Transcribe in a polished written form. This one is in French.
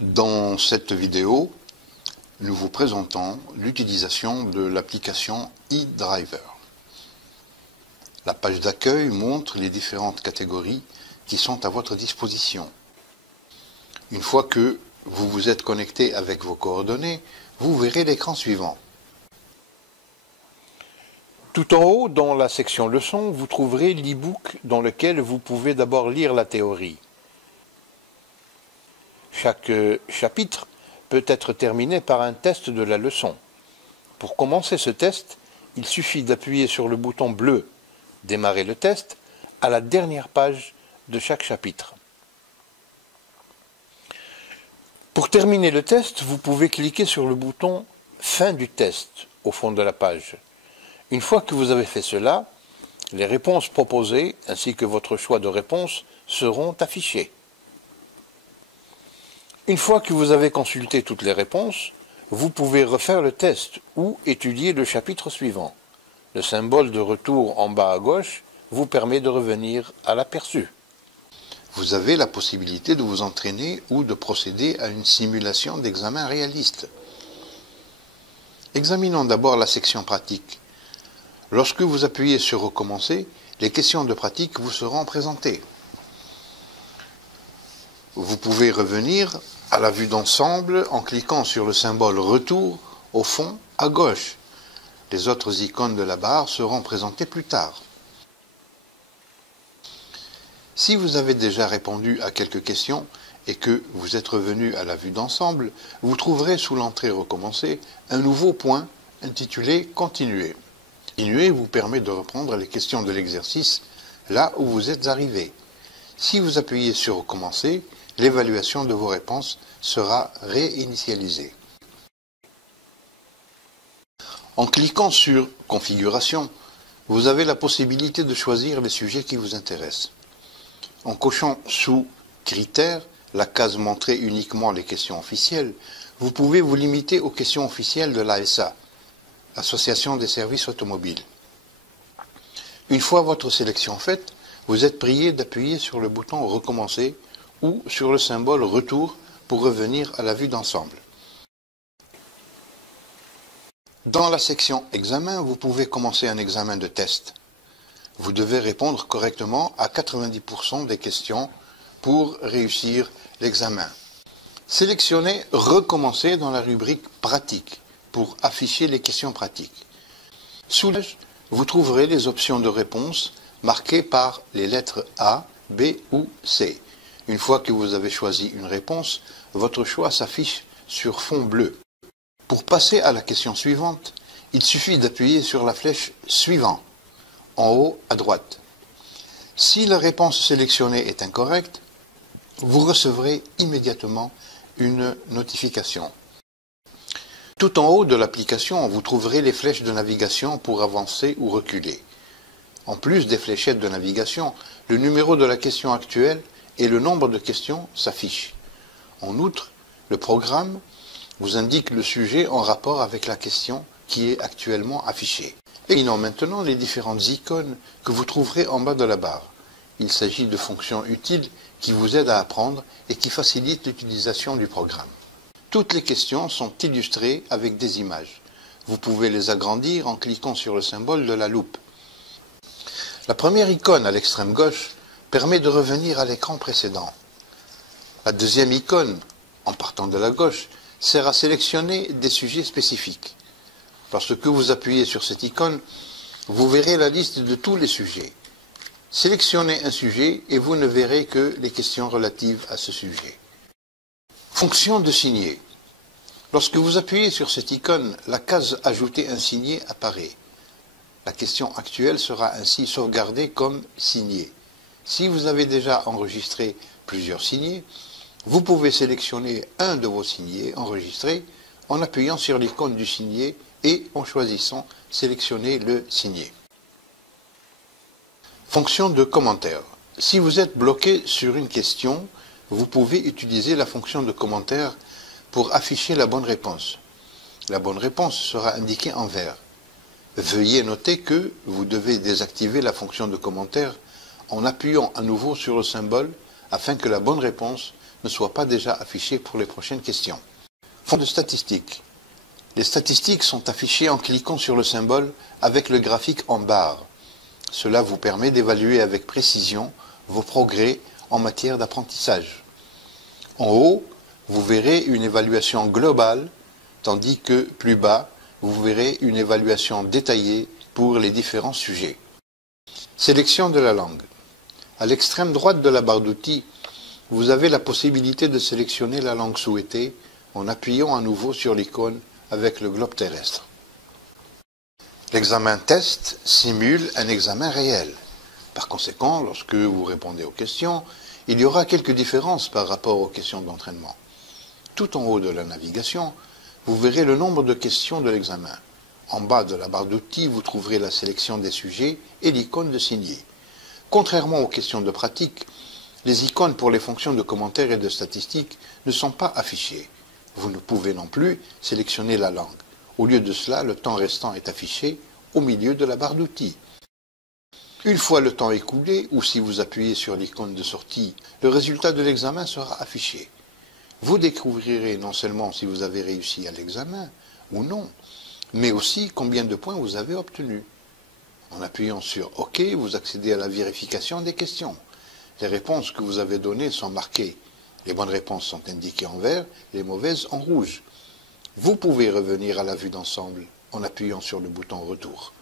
Dans cette vidéo, nous vous présentons l'utilisation de l'application eDriver. La page d'accueil montre les différentes catégories qui sont à votre disposition. Une fois que vous vous êtes connecté avec vos coordonnées, vous verrez l'écran suivant. Tout en haut, dans la section leçons, vous trouverez l'e-book dans lequel vous pouvez d'abord lire la théorie. Chaque chapitre peut être terminé par un test de la leçon. Pour commencer ce test, il suffit d'appuyer sur le bouton bleu « Démarrer le test » à la dernière page de chaque chapitre. Pour terminer le test, vous pouvez cliquer sur le bouton « Fin du test » au fond de la page. Une fois que vous avez fait cela, les réponses proposées ainsi que votre choix de réponse seront affichées. Une fois que vous avez consulté toutes les réponses, vous pouvez refaire le test ou étudier le chapitre suivant. Le symbole de retour en bas à gauche vous permet de revenir à l'aperçu. Vous avez la possibilité de vous entraîner ou de procéder à une simulation d'examen réaliste. Examinons d'abord la section pratique. Lorsque vous appuyez sur « Recommencer », les questions de pratique vous seront présentées. Vous pouvez revenir à la vue d'ensemble en cliquant sur le symbole « Retour » au fond à gauche. Les autres icônes de la barre seront présentées plus tard. Si vous avez déjà répondu à quelques questions et que vous êtes revenu à la vue d'ensemble, vous trouverez sous l'entrée « Recommencer » un nouveau point intitulé « Continuer ». Continuer vous permet de reprendre les questions de l'exercice là où vous êtes arrivé. Si vous appuyez sur « Recommencer », l'évaluation de vos réponses sera réinitialisée. En cliquant sur « Configuration », vous avez la possibilité de choisir les sujets qui vous intéressent. En cochant sous « Critères » la case montrer uniquement les questions officielles, vous pouvez vous limiter aux questions officielles de l'ASA, Association des services automobiles. Une fois votre sélection faite, vous êtes prié d'appuyer sur le bouton « Recommencer » ou sur le symbole « Retour » pour revenir à la vue d'ensemble. Dans la section « Examen », vous pouvez commencer un examen de test. Vous devez répondre correctement à 90% des questions pour réussir l'examen. Sélectionnez « Recommencer » dans la rubrique « Pratique » pour afficher les questions pratiques. Sous l'âge, vous trouverez les options de réponse marquées par les lettres A, B ou C. Une fois que vous avez choisi une réponse, votre choix s'affiche sur fond bleu. Pour passer à la question suivante, il suffit d'appuyer sur la flèche « Suivant » en haut à droite. Si la réponse sélectionnée est incorrecte, vous recevrez immédiatement une notification. Tout en haut de l'application, vous trouverez les flèches de navigation pour avancer ou reculer. En plus des fléchettes de navigation, le numéro de la question actuelle et le nombre de questions s'affichent. En outre, le programme vous indique le sujet en rapport avec la question qui est actuellement affichée. Examinons maintenant les différentes icônes que vous trouverez en bas de la barre. Il s'agit de fonctions utiles qui vous aident à apprendre et qui facilitent l'utilisation du programme. Toutes les questions sont illustrées avec des images. Vous pouvez les agrandir en cliquant sur le symbole de la loupe. La première icône à l'extrême gauche permet de revenir à l'écran précédent. La deuxième icône, en partant de la gauche, sert à sélectionner des sujets spécifiques. Lorsque vous appuyez sur cette icône, vous verrez la liste de tous les sujets. Sélectionnez un sujet et vous ne verrez que les questions relatives à ce sujet. Fonction de signer. Lorsque vous appuyez sur cette icône, la case « Ajouter un signet » apparaît. La question actuelle sera ainsi sauvegardée comme signée. Si vous avez déjà enregistré plusieurs signets, vous pouvez sélectionner un de vos signets enregistrés en appuyant sur l'icône du signet et en choisissant « Sélectionner le signet ». Fonction de commentaire. Si vous êtes bloqué sur une question, vous pouvez utiliser la fonction de commentaire pour afficher la bonne réponse. La bonne réponse sera indiquée en vert. Veuillez noter que vous devez désactiver la fonction de commentaire en appuyant à nouveau sur le symbole afin que la bonne réponse ne soit pas déjà affiché pour les prochaines questions. Fond de statistiques. Les statistiques sont affichées en cliquant sur le symbole avec le graphique en barre. Cela vous permet d'évaluer avec précision vos progrès en matière d'apprentissage. En haut, vous verrez une évaluation globale, tandis que plus bas, vous verrez une évaluation détaillée pour les différents sujets. Sélection de la langue. À l'extrême droite de la barre d'outils, vous avez la possibilité de sélectionner la langue souhaitée en appuyant à nouveau sur l'icône avec le globe terrestre. L'examen test simule un examen réel. Par conséquent, lorsque vous répondez aux questions, il y aura quelques différences par rapport aux questions d'entraînement. Tout en haut de la navigation, vous verrez le nombre de questions de l'examen. En bas de la barre d'outils, vous trouverez la sélection des sujets et l'icône de signer. Contrairement aux questions de pratique, les icônes pour les fonctions de commentaires et de statistiques ne sont pas affichées. Vous ne pouvez non plus sélectionner la langue. Au lieu de cela, le temps restant est affiché au milieu de la barre d'outils. Une fois le temps écoulé, ou si vous appuyez sur l'icône de sortie, le résultat de l'examen sera affiché. Vous découvrirez non seulement si vous avez réussi à l'examen ou non, mais aussi combien de points vous avez obtenus. En appuyant sur OK, vous accédez à la vérification des questions. Les réponses que vous avez données sont marquées. Les bonnes réponses sont indiquées en vert, les mauvaises en rouge. Vous pouvez revenir à la vue d'ensemble en appuyant sur le bouton Retour.